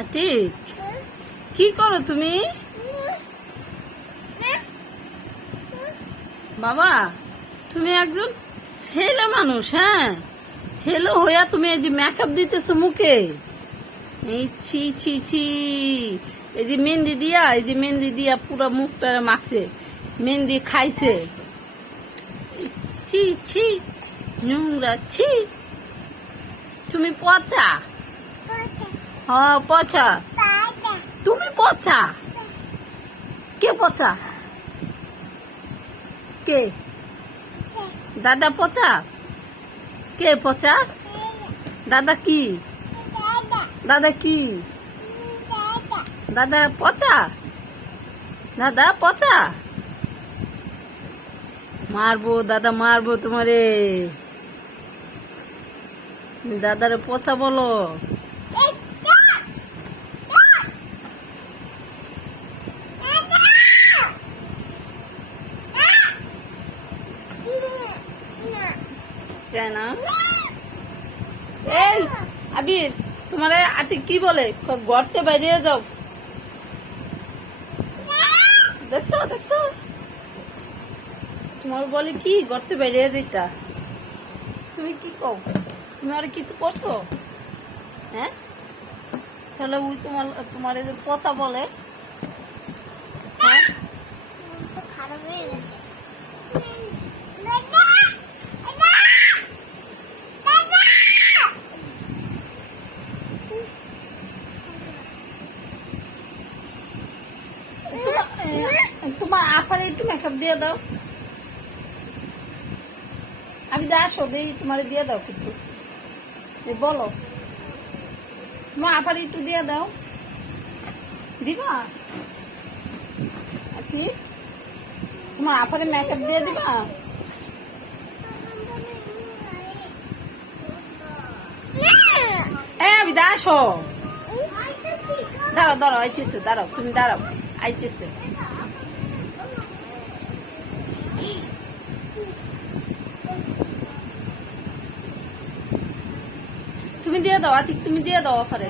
আতিক, কি করো তুমি? বাবা, তুমি একজন ছেলে মানুষ, হ্যাঁ? ছেলে হইয়া তুমি এই যে মেকআপ দিতেছো মুখে, এই ছি ছি ছি, এই যে মেহেন্দি দিয়া পুরো মুখটা মাখছে, মেহেন্দি খাইছে, ছি ছি, নোংরা ছি। তুমি পচা, পচা, তুমি পচা। কে পচা? কে? দাদা পচা? কে পচা? দাদা কি? দাদা কি? দাদা পচা? দাদা পচা? মারবো, দাদা মারবো তোমারে। তুমি দাদারে পচা বলো? চায় না। এই আবির, তোমারে আতি কি বলে? গর্তে বাইরে যাও। দেখছো দেখছো, তোমার বলে কি গর্তে বাইরে যেটা। তুমি কি কও? তুমি আর কিছু করছো? হ্যাঁ, তাহলে ওই তোমার এই যে পচা বলে। হ্যাঁ, খারাপ হয়ে গেছে। তোমার আফারে একটু মেকআপ দিয়ে দাও। আমি যা আসো দিই, তোমার দিয়ে দাও একটু। বলো, তোমার আফারে একটু দিয়ে দাও। দিবা? ঠিক, তোমার আফারে মেকআপ দিয়ে দিবা। আমি দা আসো। দাঁড়াও দাঁড়াও, আইতেছে, দাঁড়াও, তুমি দাঁড়াও, আইতেছে। তুমি দিয়ে দাও আতিক, তুমি দিয়ে দাও অফারে।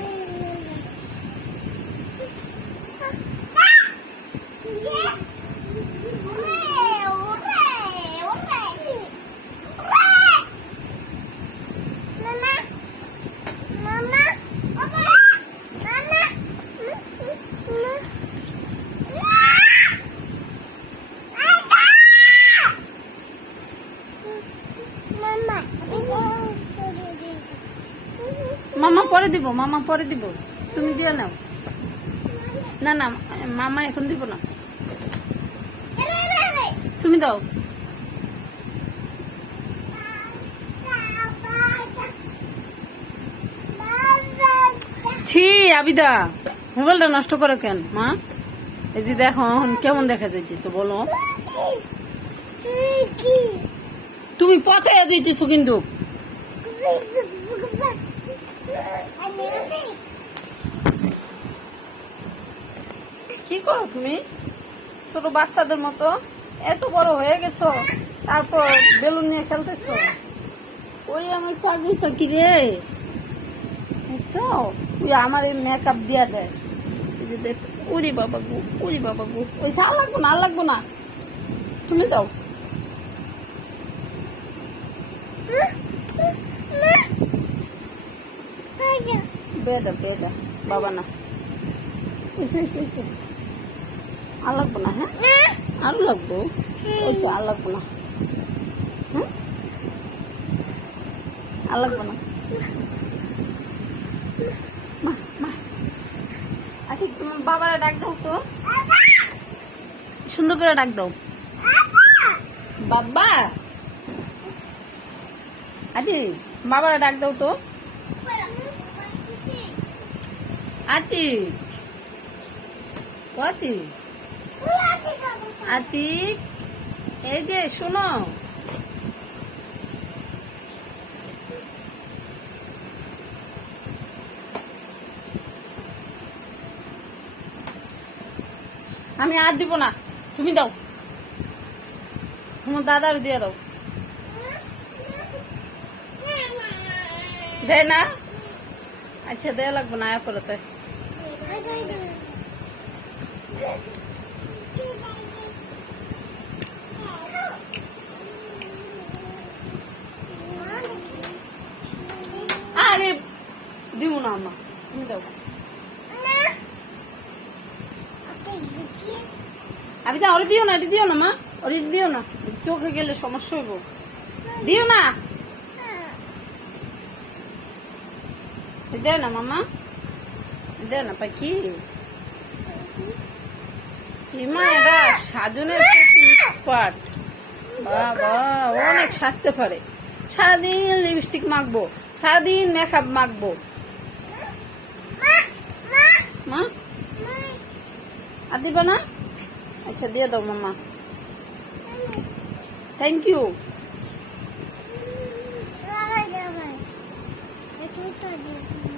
মামা পরে দিব, মামা পরে দিব, তুমি দিয়ে নাও। না না, মামা এখন দিব না, তুমি দাও। ছি আবিদা, মোবাইলটা নষ্ট করো কেন মা? এই যে দেখো কেমন দেখা যাইতেছে বলো। তুমি পচাইয়া যাইতেছো কিন্তু। কি করো তুমি ছোট বাচ্চাদের মতো? এত বড় হয়ে গেছো, তারপর বেলুন নিয়ে খেলতেছো। ওই আমার পাগল পাখি রে, দেখছো? ওই আমার এই মেকআপ দিয়া দেয়। এই যে দেখ, ওরে বাবা গো, ওরে বাবা গো। ওই আর লাগবো না, আর লাগবো না, তুমি দাও। বেদা বেদা, বাবা না, আর লাগবো না। হ্যাঁ, আরো লাগবো, ওইসে আর লাগবো না। হ্যাঁ, আর লাগবো না। আচ্ছা, তোমার বাবারা ডাক দাও তো, সুন্দর করে ডাক দাও। বাবা, আদি বাবারা ডাক দাও তো। আতিক, আতিক, আতিক, এই যে শোনো, আমি আর দিব না, তুমি দাও, তোমার দাদার দিয়ে দাও। দেয় না? আচ্ছা দেয়া লাগবো না, করতে আরে দিব না আম্মা, তুমি দাও। আমি তা ওরে দিও না, এটা দিও না মা, ওরে দিও না, চোখে গেলে সমস্যা হইব, দিও না। দেও না মামা, দেও না পাখি। হিমা এরা সাজনের প্রতি এক্সপার্ট, বাবা অনেক সাজতে পারে। সারাদিন লিপস্টিক মাখবো, সারাদিন মেকআপ মাখবো। মা আর দিবা না? আচ্ছা দিয়ে দাও মামা, থ্যাংক ইউ। তুমি তো দিয়েছি।